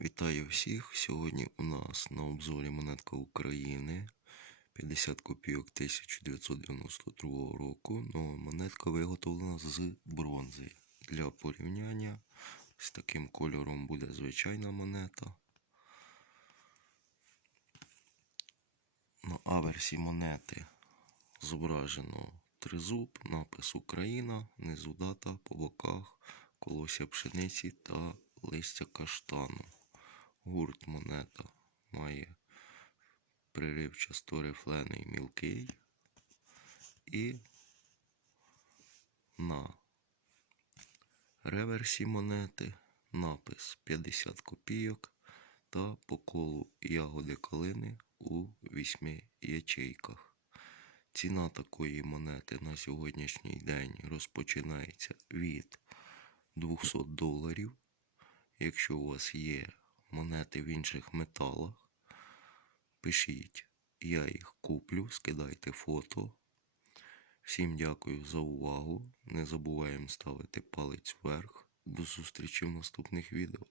Вітаю всіх! Сьогодні у нас на обзорі монетка України 50 копійок 1992 року. Ну, монетка виготовлена з бронзи. Для порівняння з таким кольором буде звичайна монета. На аверсі монети зображено тризуб, напис Україна, внизу дата по боках, колося пшениці та листя каштану. Гурт монета має приривчасто рифлений мілкий і на реверсі монети напис 50 копійок та по колу ягоди калини у вісьми ячейках. Ціна такої монети на сьогоднішній день розпочинається від 200 доларів. Якщо у вас є монети в інших металах, пишіть, я їх куплю, скидайте фото. Всім дякую за увагу. Не забуваємо ставити палець вверх. До зустрічі в наступних відео.